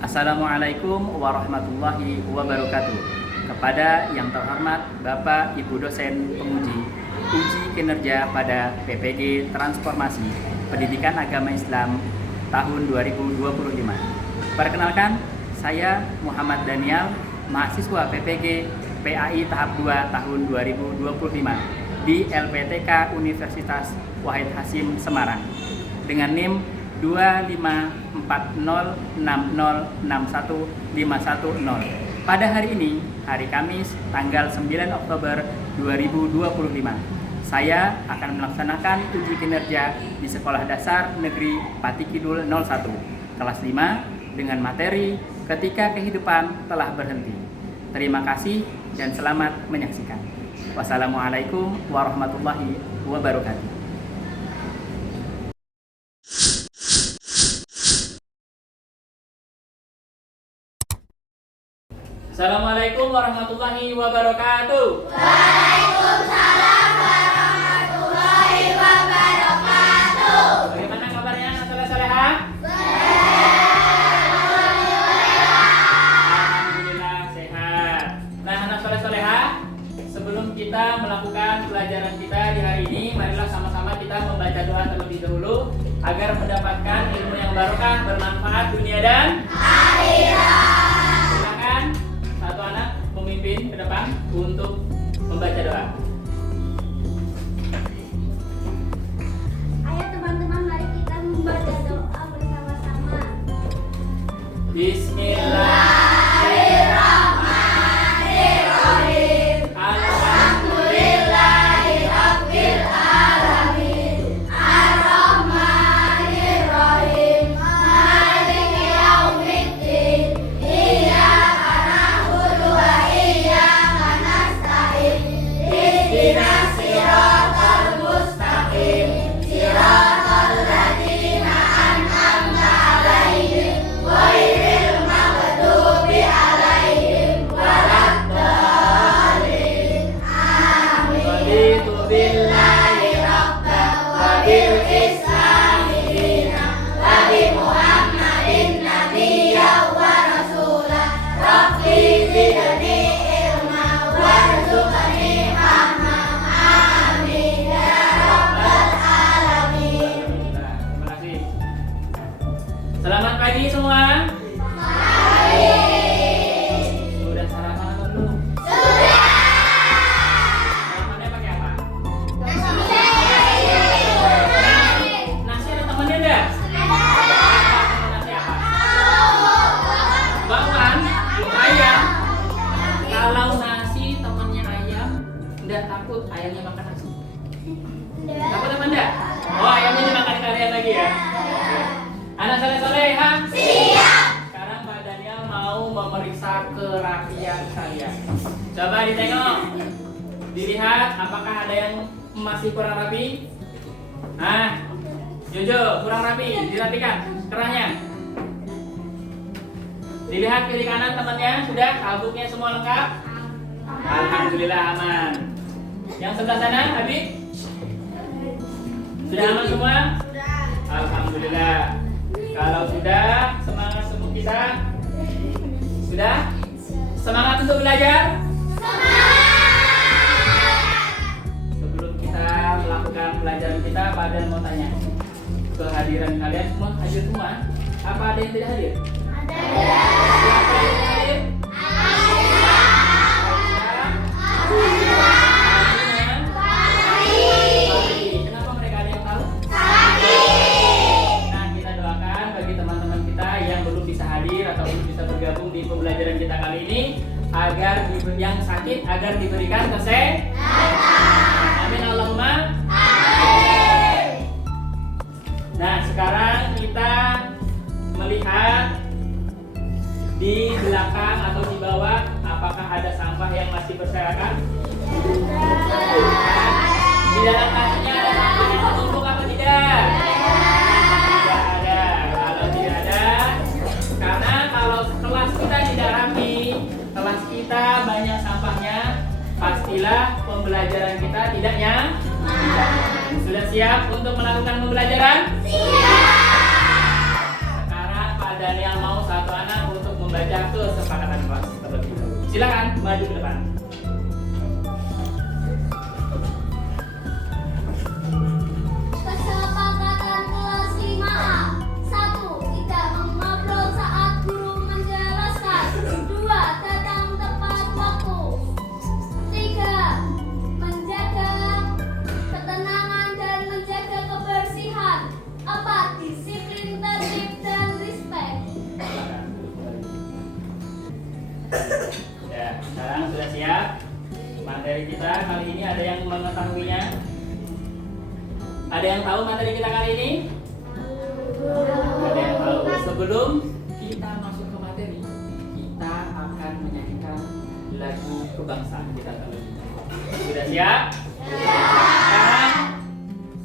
Assalamualaikum warahmatullahi wabarakatuh. Kepada yang terhormat Bapak Ibu dosen penguji uji kinerja pada PPG Transformasi Pendidikan Agama Islam tahun 2025. Perkenalkan, saya Muhammad Daniel, mahasiswa PPG PAI tahap 2 tahun 2025 di LPTK Universitas Wahid Hasyim Semarang dengan NIM 25406061510. Pada hari ini, hari Kamis, tanggal 9 Oktober 2025, saya akan melaksanakan uji kinerja di Sekolah Dasar Negeri Pati Kidul 01, kelas 5 dengan materi Ketika Kehidupan Telah Berhenti. Terima kasih dan selamat menyaksikan. Wassalamualaikum warahmatullahi wabarakatuh. Assalamualaikum warahmatullahi wabarakatuh. Waalaikumsalam warahmatullahi wabarakatuh. Bagaimana kabarnya anak soleh-solehah? Alhamdulillah sehat. Nah, anak soleh-solehah, sebelum kita melakukan pelajaran kita di hari ini, marilah sama-sama kita membaca doa terlebih dahulu agar mendapatkan ilmu yang barokah, bermanfaat dunia dan akhirat. Satu anak pemimpin ke depan untuk membaca doa. Ayo teman-teman, mari kita membaca doa bersama-sama. Bismillahirrahmanirrahim. Alhamdulillahirabbil alamin. Arrahmanirrahim. Maliki yaumiddin. Iyyaka na'budu wa iyyaka nasta'in. Ihdinas siratal mustaqim. Siratal ladzina an'amta 'alaihim ghairil maghdubi 'alaihim waladdallin. Amin. Raditu Billahi rabban wa bil islami dinan wa bi Muhammadin nabiyyan wa rasulan. Rabbi zidni ilma warzuqni fahma. Amin ya rabbal alamin. Terima kasih. Selamat pagi semua. Sudah sarapan atau belum? Sarapannya pakai apa? Nasi ada temannya enggak? Nasi apa? Bakwan, ayam. Kalau nasi temannya ayam, enggak takut ayamnya makan nasi. Takut apa enggak? Oh, ayamnya dimakan kalian lagi ya. Anak soleh-solehah. Siap. Sekarang Pak Daniel mau memeriksa kerapian kalian. Coba ditengok. Dilihat apakah ada yang masih kurang rapi. Nah, Jojo kurang rapi, dirapikan kerahnya. Dilihat kiri kanan temannya, sudah albumnya semua lengkap. Alhamdulillah aman. Yang sebelah sana, Habib? Sudah aman semua? Alhamdulillah. Kalau sudah, semangat semua kita. Sudah? Semangat untuk belajar? Sebelum kita melakukan pelajaran kita, Pak Dan mau tanya. Kehadiran kalian semua hadir semua? Apa ada yang tidak hadir? Siapa yang tidak hadir? Kenapa mereka ada yang tahu? Nah, kita doakan bagi teman-teman kita yang belum bisa hadir atau belum bisa bergabung di pembelajaran kita kali ini, agar yang sakit agar diberikan kesehatan. Amin Allahumma. Nah, sekarang kita melihat di belakang atau di bawah, apakah ada sampah yang masih berserakan? Di dalam tasnya ada sampah yang tertumpuk apa tidak? Tidak ada. Kalau tidak ada, karena kalau kelas kita tidak rapi, kelas kita banyak sampahnya, pastilah pembelajaran kita tidak nyaman. Sudah siap untuk melakukan pembelajaran? Siap. Sekarang Pak Daniel mau satu anak membaca kesepakatan kelas terlebih dahulu. Silakan maju ke depan. Kesepakatan kelas 5A. 1. Tidak mengobrol saat guru menjelaskan. 2. Datang tepat waktu. 3. Menjaga ketenangan dan menjaga kebersihan. 4. Disiplin, tertib, dan respect. Silakan duduk kembali. Ya, sekarang sudah siap. Materi kita kali ini ada yang mengetahuinya? Ada yang tahu materi kita kali ini? Ada yang tahu? Sebelum kita masuk ke materi, kita akan menyanyikan lagu kebangsaan kita terlebih dahulu. Sudah siap? Sekarang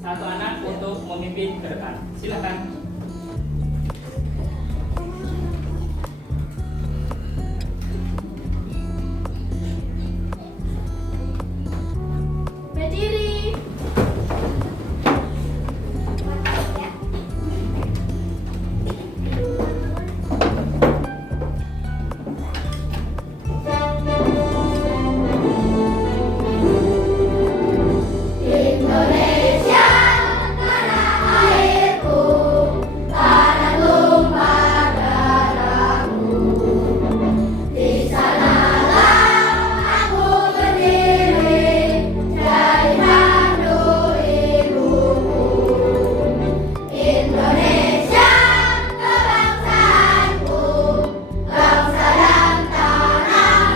satu anak untuk memimpin ke depan. Silakan. Berdiri. Indonesia, tanah airku, tanah tumpah darahku. Di sanalah aku berdiri, jadi mandu ibuku. Indonesia, kebangsaanku, bangsa dan tanah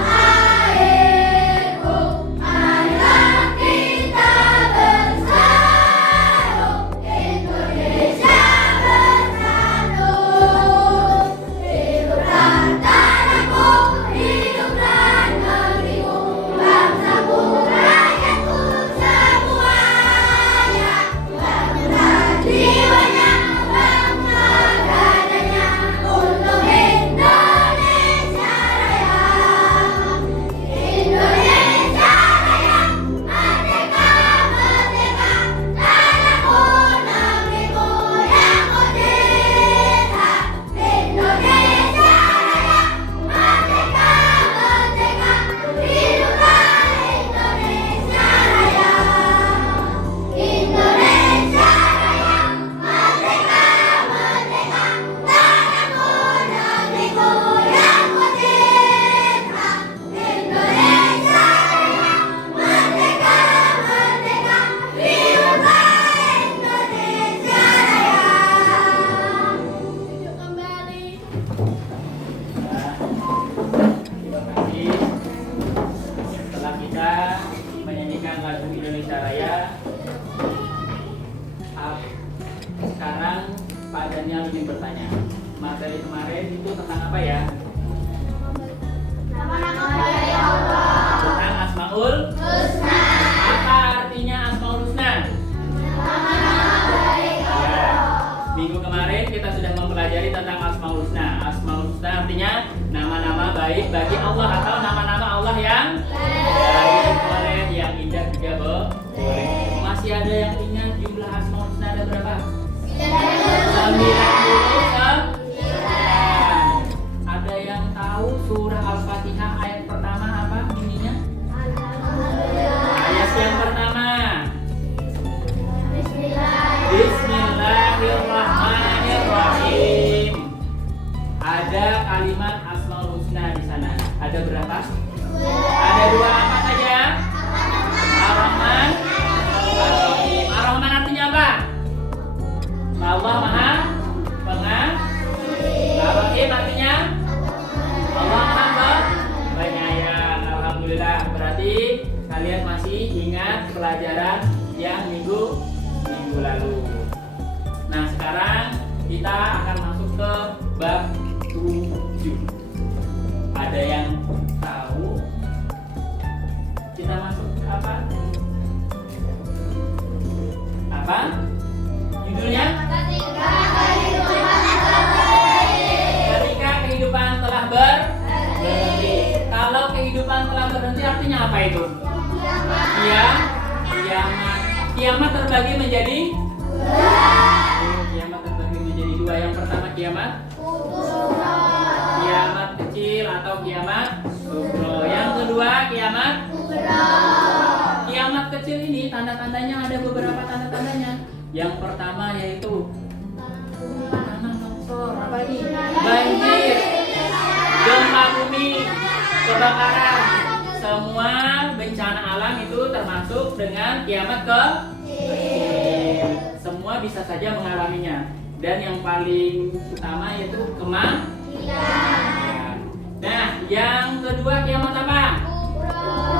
airku. Marilah kita bersatu, Indonesia bersatu. Hiduplah tanahku, hiduplah negeriku, bangsaku, rakyatku semuanya. Bangsa jiwanya, bangsa dadanya, untuk Indonesia Raya. Indonesia Raya, merdeka, merdeka, tanahku, negeriku yang ku cinta. Indonesia Raya, merdeka, merdeka, hiduplah Indonesia Raya. Indonesia Raya, merdeka, merdeka, tanahku, negeriku yang ku cinta. Indonesia Raya, merdeka, merdeka, hiduplah Indonesia Raya. Duduk kembali. Terima kasih. Setelah kita menyanyikan lagu Indonesia Raya, sekarang Pak Daniel ingin bertanya, materi kemarin itu tentang apa ya? Nama-nama baik Allah. Tentang Asmaul Husna. Apa artinya Asmaul Husna? Nama-nama baik Ya, minggu kemarin kita sudah mempelajari tentang Asmaul Husna. Asmaul Husna artinya nama-nama baik bagi Allah atau nama-nama Allah yang baik, boleh, yang indah juga boleh. Masih ada yang ingat jumlah Asmaul Husna ada berapa? 99. Ada yang tahu surah Al-Fatihah ayat pertama apa bunyinya? Ayat yang pertama. Bismillahirrahmanirrahim. Ada kalimat Asmaul Husna di sana. Ada berapa? Ada dua, apa saja? Ar-Rahman, Ar-Rahim. Ar-Rahman artinya apa? Allah Maha Pengasih. Ar-Rahim artinya Allah Maha Penyayang. Alhamdulillah. Berarti kalian masih ingat pelajaran yang minggu lalu. Nah, sekarang kita akan masuk ke bab 7. Ada yang tahu kita masuk ke apa? Apa? Judulnya? Ketika kehidupan telah berhenti. Kalau kehidupan telah berhenti artinya apa itu? Kiamat. Kiamat terbagi menjadi dua. Kiamat terbagi menjadi dua. Yang pertama kiamat atau kiamat kubro. Yang kedua kiamat kubro. Kiamat kecil ini tanda-tandanya ada beberapa tanda-tandanya. Yang pertama yaitu tanah longsor, apa ini? Banjir, gempa bumi, kebakaran. Semua bencana alam itu termasuk dengan kiamat kecil. Semua bisa saja mengalaminya. Dan yang paling utama yaitu kematian. Nah, yang kedua kiamat apa?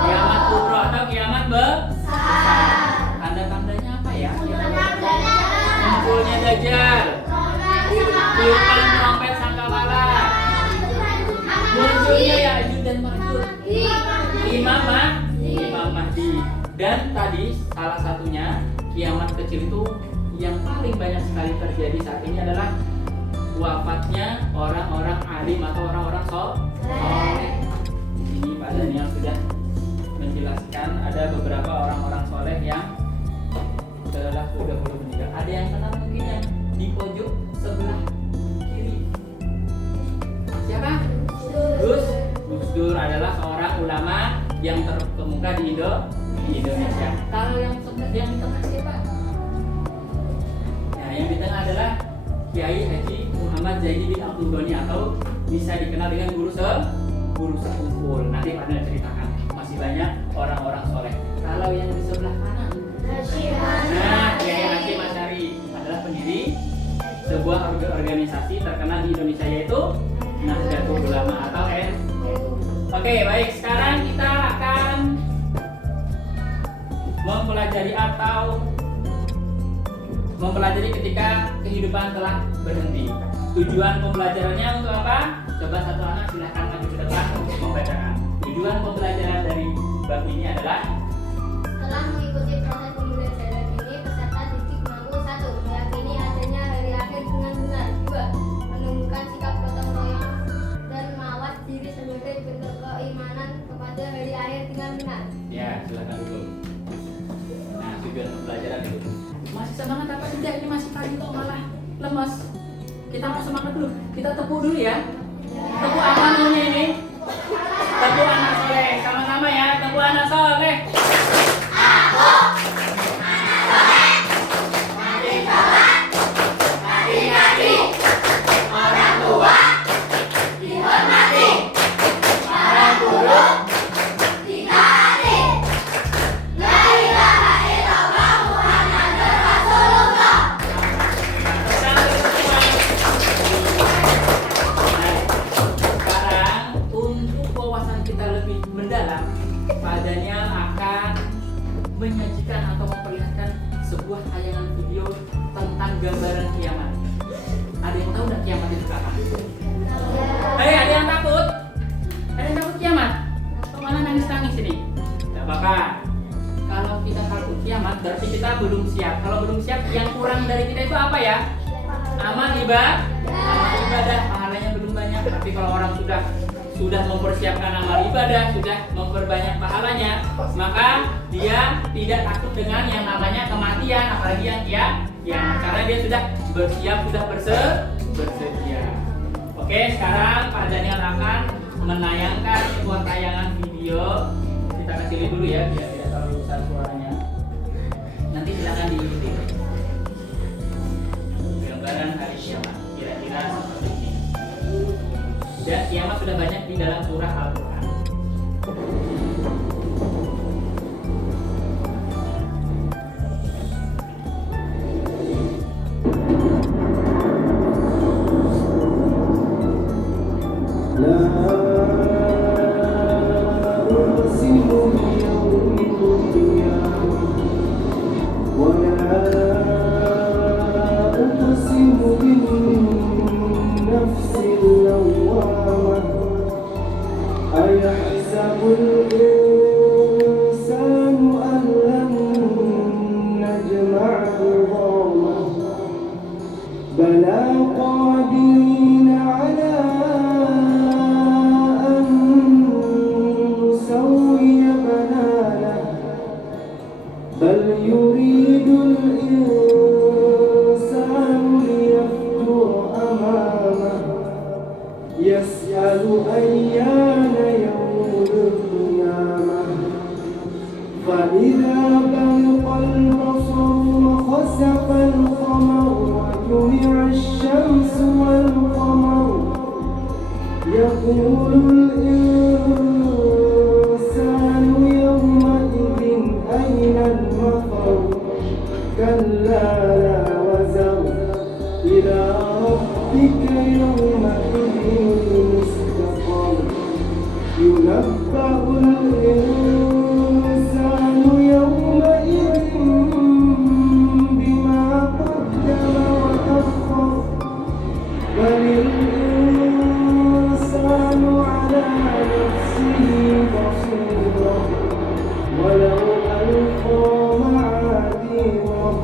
Kiamat kubro atau kiamat besar. Tanda-tandanya apa ya? Munculnya Dajjal, tiupan trompet sangkawala, munculnya Ya'juj dan Ma'juj, Imam Mahdi. Dan tadi salah satunya kiamat kecil itu yang paling banyak sekali terjadi saat ini adalah wafatnya orang-orang alim atau orang-orang soleh. Di sini Pak Daniel sudah menjelaskan ada beberapa orang-orang soleh yang telah sudah meninggal. Ada yang kenal mungkin yang di pojok sebelah kiri. Siapa? Gus Dur adalah seorang ulama yang terkemuka di Indonesia. Kalau yang di tengah siapa? Nah, yang di tengah adalah Kiai Haji Muhammad Zaini bin Abdul Ghani atau bisa dikenal dengan guru sekumpul. Nanti pada ceritakan masih banyak orang-orang soleh. Kalau yang di sebelah kanan, nah Kiai Hasyim Asy'ari adalah pendiri sebuah organisasi terkenal di Indonesia yaitu Nahdlatul Ulama atau NU. Oke, baik. Sekarang kita akan mempelajari ketika kehidupan telah berhenti. Tujuan pembelajarannya untuk apa? Coba satu anak silahkan maju ke depan membacakan. Tujuan pembelajaran dari bab ini adalah setelah mengikuti proses pembelajaran ini, peserta didik mampu 1. Meyakini adanya hari akhir dengan benar. 2. Menemukan sikap gotong royong dan mawas diri sebagai bentuk keimanan kepada hari akhir dengan benar. ya, silahkan dulu. Nah, tujuan pembelajaran itu masih semangat apa tidak? Ini masih pagi kok malah lemas. Kita mau semangat dulu. Kita tepuk dulu ya. Tepuk apa namanya ini? Tepuk anak soleh. Sama-sama ya. Tepuk anak soleh. Orang tua dihormati. Para guru ditaati. La ilaha illallah Muhammadur Rasulullah. Sekarang untuk wawasan kita lebih mendalam, Pak Daniel akan menyajikan atau memperlihatkan sebuah tayangan video tentang gambaran kiamat. Ada yang tahu nggak kiamat itu apa? Hei, ada yang takut? Ada yang takut kiamat? Kok malah nangis-nangis ini? Tidak apa-apa. Kalau kita takut kiamat, berarti kita belum siap. Kalau belum siap, yang kurang dari kita itu apa ya? Amal ibadah, pahalanya belum banyak. Tapi kalau orang sudah mempersiapkan amal ibadah, sudah memperbanyak pahalanya, maka dia tidak takut dengan yang namanya kematian, apalagi yang kiamat, karena dia sudah bersiap, sudah bersedia. Oke, sekarang Pak Daniel akan menayangkan sebuah tayangan video. Kita kecilin dulu ya, biar tidak terlalu besar suaranya. Nanti silakan diikuti. Gambaran hari kiamat kira-kira seperti ini. Dan kiamat sudah banyak di dalam surah Al-Quran. أيحسب الإنسان أن لن نجمع عظامه بلى قادرين على أن نسوي بنانه بل يريد الإنسان ليفجر أمامه يسأل أيان ينبأ الإنسان يومئذ بما قدم وأخر بل الإنسان على نفسه بصيرة ولو ألقى معاذيره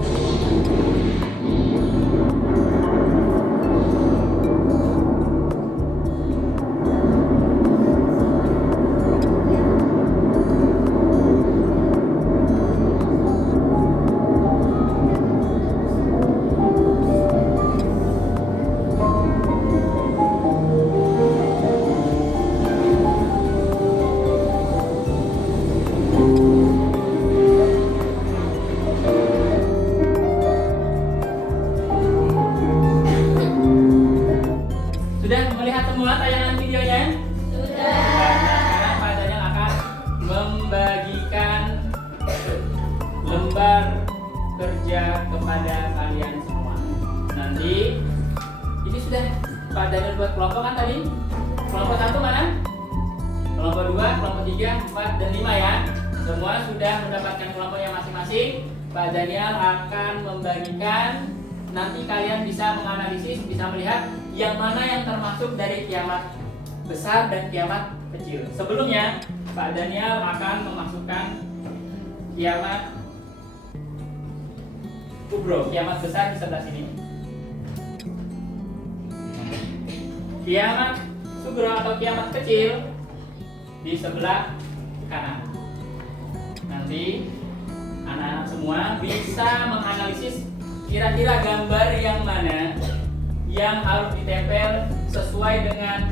Sudah melihat semua tayangan videonya? Sudah. Sekarang Pak Daniel akan membagikan lembar kerja kepada kalian semua. Nanti ini sudah Pak Daniel buat kelompok kan tadi? Kelompok 1 mana? Kelompok 2, kelompok 3, 4, dan 5 ya. Semua sudah mendapatkan kelompoknya masing-masing. Pak Daniel akan membagikan. Nanti kalian bisa menganalisis, bisa melihat yang mana yang termasuk dari kiamat besar dan kiamat kecil. Sebelumnya, Pak Daniel akan memasukkan kiamat kubro, kiamat besar di sebelah sini. Kiamat sugro atau kiamat kecil di sebelah kanan. Nanti anak-anak semua bisa menganalisis kira-kira gambar yang mana yang harus ditempel sesuai dengan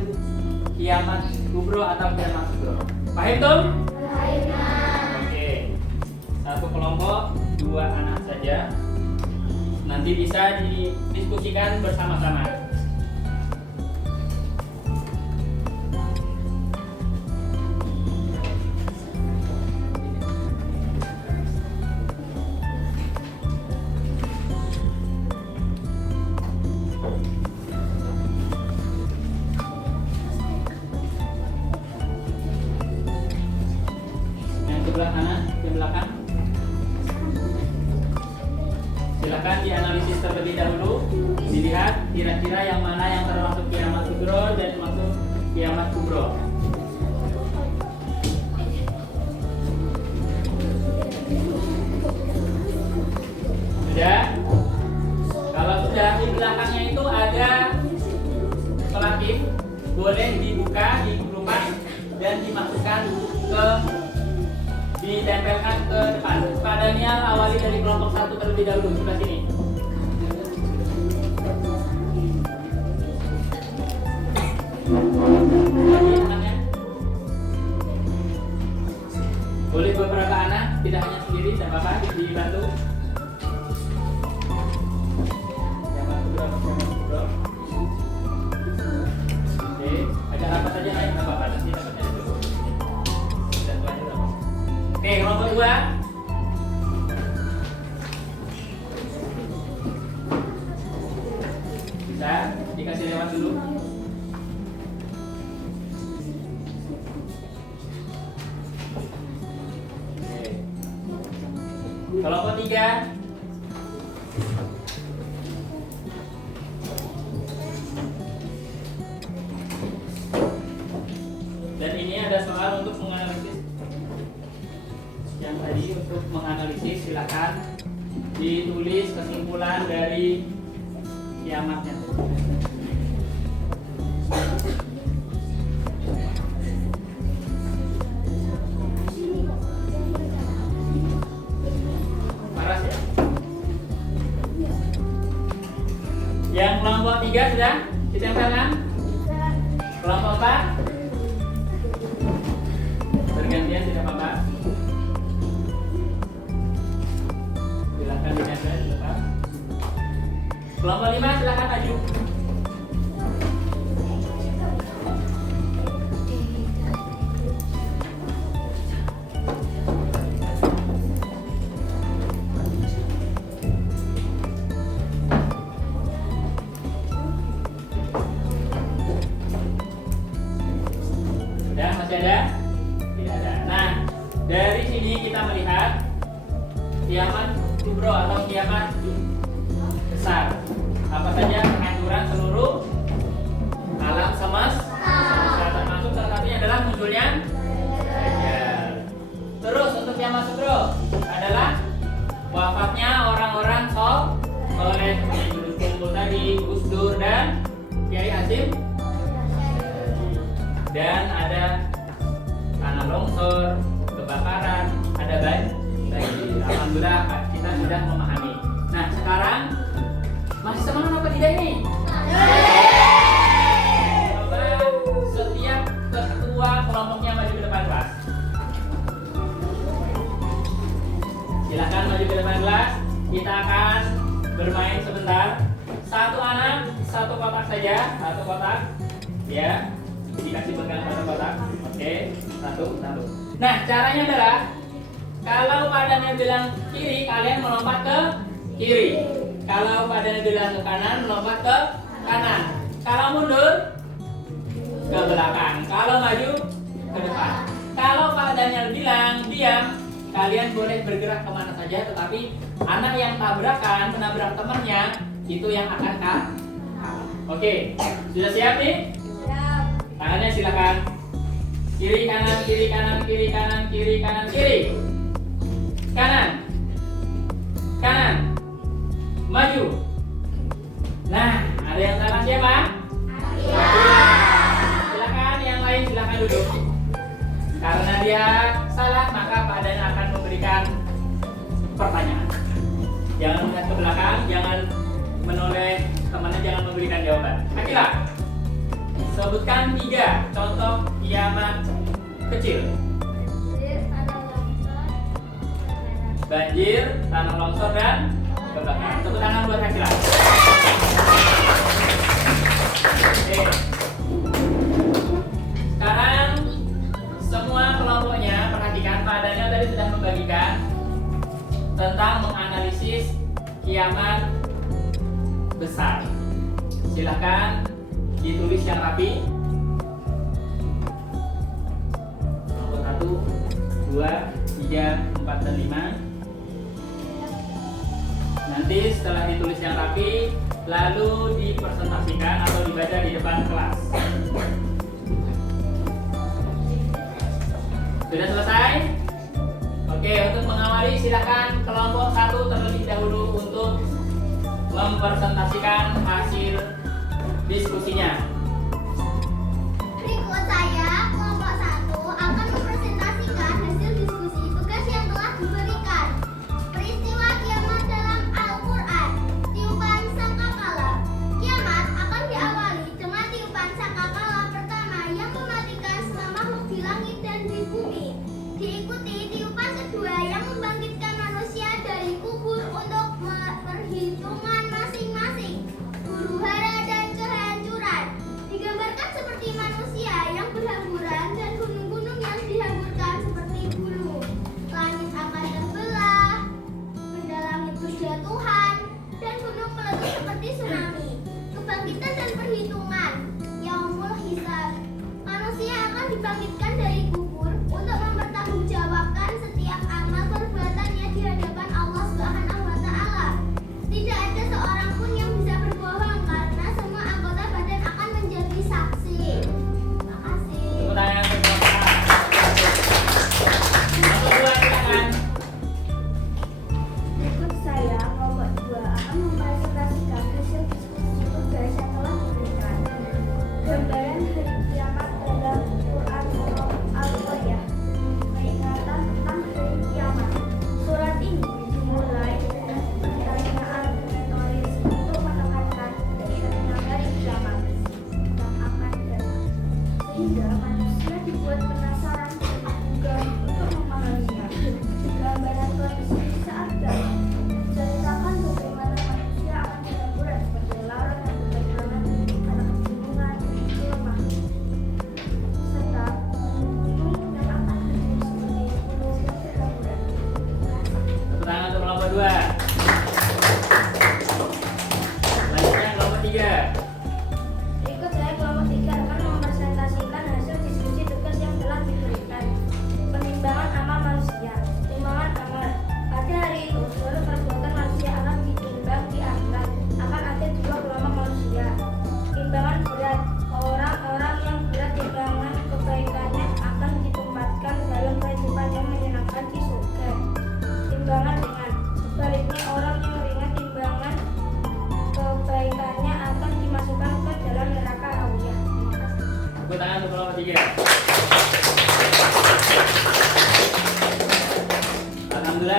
kiamat kubro atau kiamat sugro. Paham tuh? Oke. Satu kelompok 2 anak saja. Nanti bisa didiskusikan bersama-sama. Sebelah kanan, di belakang. Silakan dianalisis terlebih dahulu, dilihat kira-kira yang mana yang termasuk kiamat sugro dan termasuk kiamat kubro. Sudah? Kalau sudah, di belakangnya itu ada selapin, boleh dibuka, dikelupas dan dimasukkan ke ditempelkan ke depan. Pak Daniel awali dari kelompok 1 terlebih dahulu, sebelah sini. Tenangnya. Boleh beberapa anak, tidak hanya sendiri, dan Bapak dibantu. Oke, ada apa saja lain Bapak nanti dapatnya dulu. Oke, kelompok 2. Bisa dikasih lewat dulu. Oke. Kelompok 3. Dan ini ada soal untuk menganalisis. Yang tadi untuk menganalisis silakan ditulis kesimpulan dari kiamatnya. Paras ya. Yang kelompok 3 sudah ditempelkan? Kelompok 4 bergantian, tidak apa-apa. Silakan ditempel, lepas. Kelompok 5 silakan maju. kita melihat kiamat kubro atau kiamat besar. Apa saja penghancuran seluruh alam semesta, termasuk salah satunya adalah munculnya Dajjal. Terus untuk kiamat kubro adalah wafatnya orang-orang soleh seperti Gus Kumpul tadi, Gus Dur dan Kiai Hasyim, dan ada tanah longsor, kebakaran, ada banjir. Alhamdulillah kita sudah memahami. Nah sekarang masih semangat apa tidak ini? Coba setiap ketua kelompoknya maju ke depan kelas. Silahkan maju ke depan kelas. Kita akan bermain sebentar. Satu anak, satu kotak saja, satu kotak. Ya, dikasih pegang satu kotak. Oke, satu. Nah, caranya adalah kalau padanya bilang kiri, kalian melompat ke kiri. Kalau padanya bilang ke kanan, melompat ke kanan. Kalau mundur, ke belakang. Kalau maju, ke depan. Kalau Pak Daniel bilang diam, kalian boleh bergerak kemana saja, tetapi anak yang tabrakan, menabrak temannya, itu yang akan kalah. Oke, sudah siap nih? Siap. Tangannya silakan. Kiri kanan, kiri kanan, kiri kanan, kiri kanan, kiri. Kanan. Kanan. Maju. Nah, ada yang salah siapa? Silakan, yang lain silakan duduk. Karena dia salah, maka Pak Dan akan memberikan pertanyaan. Jangan melihat ke belakang, jangan menoleh temannya, jangan memberikan jawaban. Akila, sebutkan 3 contoh kiamat kecil. Banjir, tanah longsor, dan kebakaran. Tepuk tangan buat Akila. Oke. Sekarang semua kelompoknya perhatikan, Pak Daniel tadi sudah membagikan tentang menganalisis kiamat besar. Silahkan ditulis yang rapi. Nomor 1, 2, 3, 4, dan 5. Nanti setelah ditulis yang rapi, lalu dipresentasikan atau dibaca di depan kelas. Sudah selesai? Oke, untuk mengawali silakan kelompok 1 terlebih dahulu untuk mempresentasikan hasil diskusinya. Berikut saya, kelompok 1, akan mempresentasikan hasil diskusi tugas yang telah diberikan. Peristiwa kiamat dalam Al-Quran. Tiupan sangkakala. Kiamat akan diawali dengan tiupan sangkakala pertama yang mematikan semua makhluk di langit dan di bumi. Diikuti tiupan kedua yang membangkitkan manusia dari kubur untuk perhitungan masing-masing, huru hara dan kehancuran.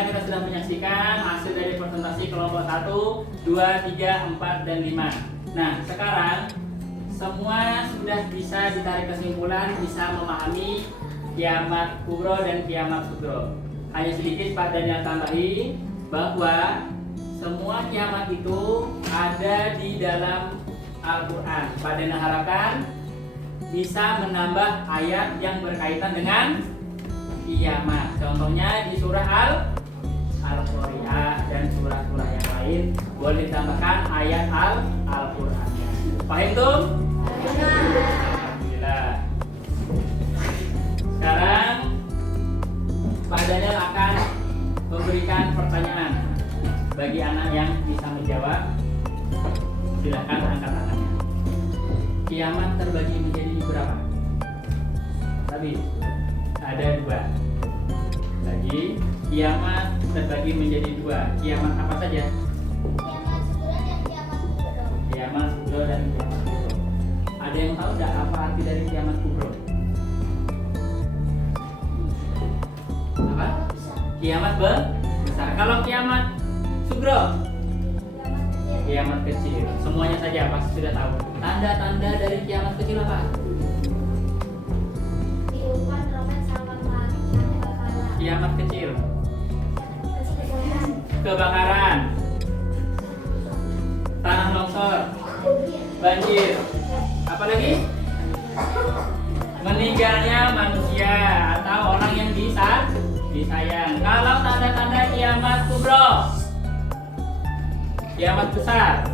sekarang kita sedang menyaksikan hasil dari presentasi kelompok 1, 2, 3, 4, dan 5. Nah, sekarang semua sudah bisa ditarik kesimpulan, bisa memahami kiamat kubro dan kiamat sugro. Hanya sedikit Pak Daniel tambahi bahwa semua kiamat itu ada di dalam Al-Quran. Pak Daniel harapkan bisa menambah ayat yang berkaitan dengan kiamat. Contohnya di surah Al-Qari'ah dan surah-surah yang lain boleh ditambahkan ayat Al-Qur'annya. Paham tuh? Alhamdulillah. Sekarang Pak Daniel akan memberikan pertanyaan bagi anak yang bisa menjawab. Silakan angkat tangannya. Kiamat terbagi menjadi berapa? Tadi ada 2. Lagi kiamat terbagi menjadi 2. Kiamat apa saja? Kiamat sugro dan kiamat kubro. Ada yang tahu tidak apa arti dari kiamat kubro? Apa? Kiamat besar. Kalau kiamat sugro? Kiamat kecil. Semuanya saja pasti sudah tahu. Tanda-tanda dari kiamat kecil apa? Kiamat kecil. Kebakaran. Tanah longsor. Banjir. Apa lagi? Meninggalnya manusia atau orang yang disayang. Kalau tanda-tanda kiamat kubro, kiamat besar,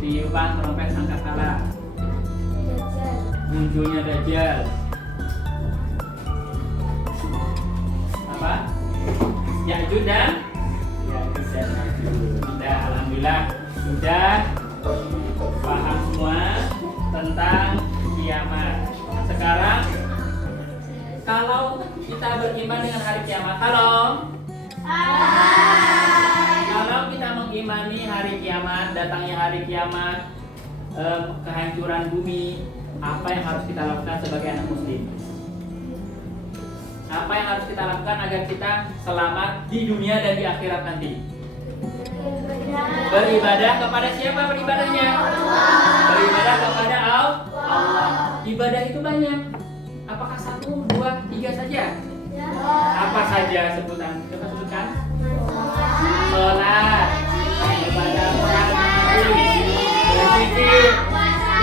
tiupan trompet sangkakala, munculnya Dajjal, apa? Ya'juj dan Ma'juj. Sudah, alhamdulillah sudah paham semua tentang kiamat. Sekarang kalau kita beriman dengan hari kiamat, kalau kita mengimani hari kiamat, datangnya hari kiamat, kehancuran bumi, apa yang harus kita lakukan sebagai anak muslim? Apa yang harus kita lakukan agar kita selamat di dunia dan di akhirat nanti? Beribadah kepada siapa beribadahnya? Beribadah kepada Allah. Ibadah itu banyak. Apakah 1, 2, 3 saja? Apa saja sebutan? Coba sebutkan. Sholat, ibadah orang berzikir,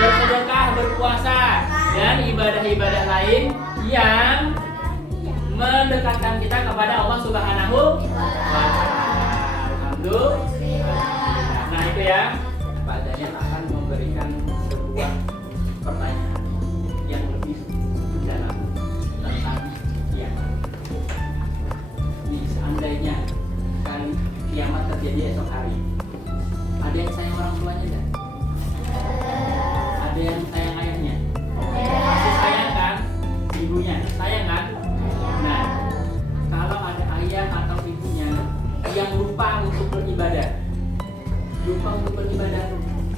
bersedekah, berpuasa, dan ibadah-ibadah lain yang mendekatkan kita kepada Allah Subhanahu wa Ta'ala. Alhamdulillah. Nah, itu ya. Pak Daniel akan memberikan sebuah pertanyaan yang lebih dalam tentang kiamat. Ini seandainya kali kiamat terjadi esok hari, ada yang sayang orang tuanya enggak? Ada yang sayang ayahnya? Pasti sayang kan? Ibunya sayang kan? Nah, kalau ada ayah atau ibunya yang lupa untuk beribadah,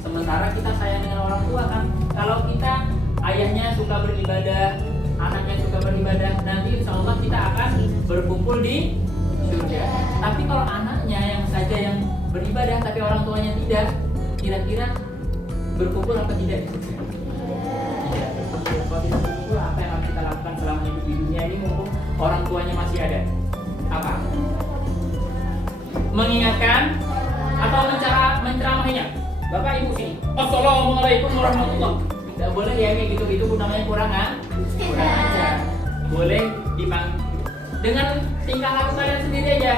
sementara kita sayang dengan orang tua kan? Kalau kita ayahnya suka beribadah, anaknya suka beribadah, nanti insya Allah kita akan berkumpul di surga. Tapi kalau anaknya yang saja yang beribadah tapi orang tuanya tidak, kira-kira berkumpul apa tidak di surga? Tidak. Kalau tidak berkumpul, apa yang harus kita lakukan selama hidup di dunia ini mumpung orang tuanya masih ada? Apa? Mengingatkan atau menceramahinya? Bapak ibu sini, assalamualaikum warahmatullahi. Tidak boleh ya kayak gitu-gitu, namanya kurang ajar. Boleh dipanggil dengan tingkah laku kalian sendiri aja.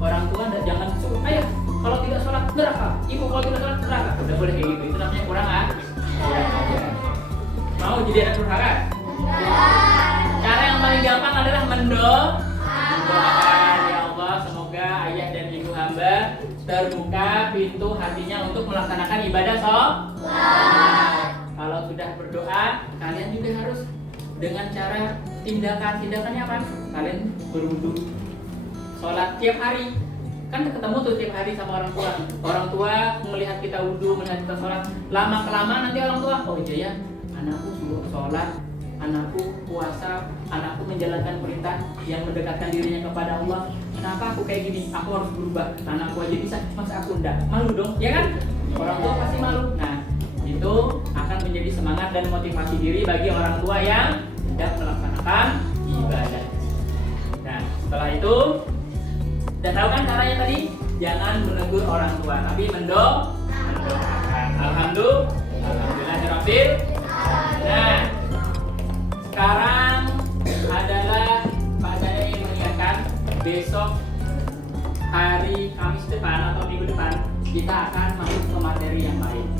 Orang tua jangan suruh ayah kalau tidak sholat neraka, ibu kalau tidak sholat neraka. Tidak boleh kayak gitu, itu namanya kurang ajar. Mau jadi anak durhaka? Cara yang paling gampang adalah mendoakan, ya Allah semoga ayah dan ibu hamba terbuka pintu hatinya untuk melaksanakan ibadah sholat. Kalau sudah berdoa, kalian juga harus dengan cara tindakannya apa? Kalian berwudu, sholat tiap hari. Kan ketemu tuh tiap hari sama orang tua. Orang tua melihat kita wudu, melihat kita sholat. Lama kelamaan nanti orang tua, oh iya ya, anakku suruh sholat, anakku puasa, anakku menjalankan perintah yang mendekatkan dirinya kepada Allah. Kenapa aku kayak gini? Aku harus berubah. Anakku aja bisa, masa aku enggak? Malu dong, ya kan? Orang tua pasti malu. Nah, itu akan menjadi semangat dan motivasi diri bagi orang tua yang hendak melaksanakan ibadah. Nah, setelah itu, udah tahu kan caranya tadi? Jangan menegur orang tua, tapi mendoakan. Alhamdulillahirabbil. Nah, sekarang adalah Pak Jaya ingin mengingatkan besok hari Kamis depan atau minggu depan kita akan masuk ke materi yang lain.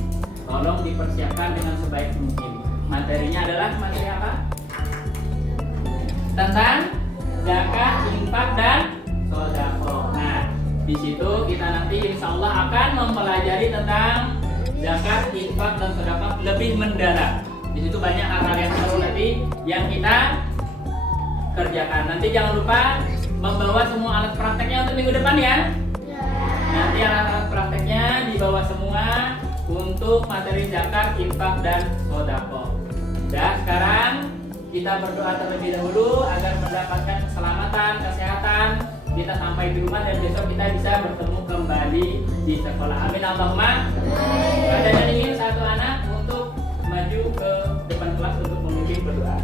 Tolong dipersiapkan dengan sebaik mungkin. Materinya adalah materi apa? Tentang zakat, infak, dan sedekah. Nah, di situ kita nanti insya Allah akan mempelajari tentang zakat, infak, dan sedekah lebih mendalam. Di situ banyak hal-hal yang seru nanti yang kita kerjakan. Nanti jangan lupa membawa semua alat prakteknya untuk minggu depan ya. Nanti alat-alat prakteknya dibawa semua untuk materi zakat, infak, dan sedekah. Dan sekarang kita berdoa terlebih dahulu agar mendapatkan keselamatan, kesehatan. Kita sampai di rumah dan besok kita bisa bertemu kembali di sekolah. Amin Allahumma. Padahal ingin satu anak untuk maju ke depan kelas untuk memimpin berdoa.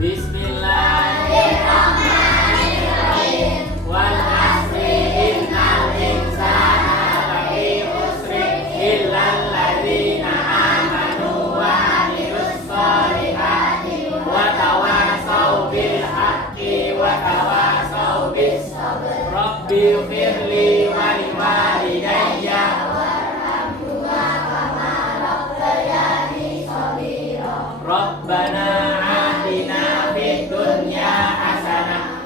Bismillahirrahmanirrahim. Wal asri innal insana lafi khusrin illal ladzina amanu wa amilus solihati wa tawasau bil haqqi wa tawasau bis sabr. Rabbi firli wa liwalidayya warhamhuma kama rabbayani shaghira. Rabbana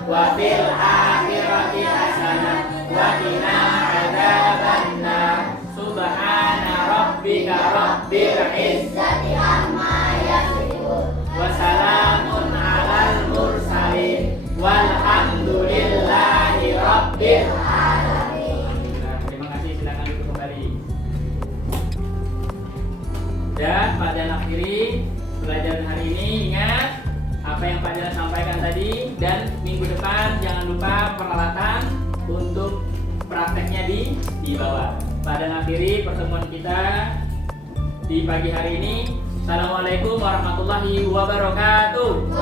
wa fil akhirati hasanah wa qina adzabannar. Subhana rabbika rabbil izzati amma yasifun wa salamun alal mursalin walhamdulillahi rabbil alamin. Terima kasih, silakan duduk kembali. Dan pada akhiri pelajaran hari ini ingat apa yang Pak Jalan sampaikan tadi, dan minggu depan jangan lupa peralatan untuk prakteknya dibawa. Pada akhiri pertemuan kita di pagi hari ini. Assalamualaikum warahmatullahi wabarakatuh.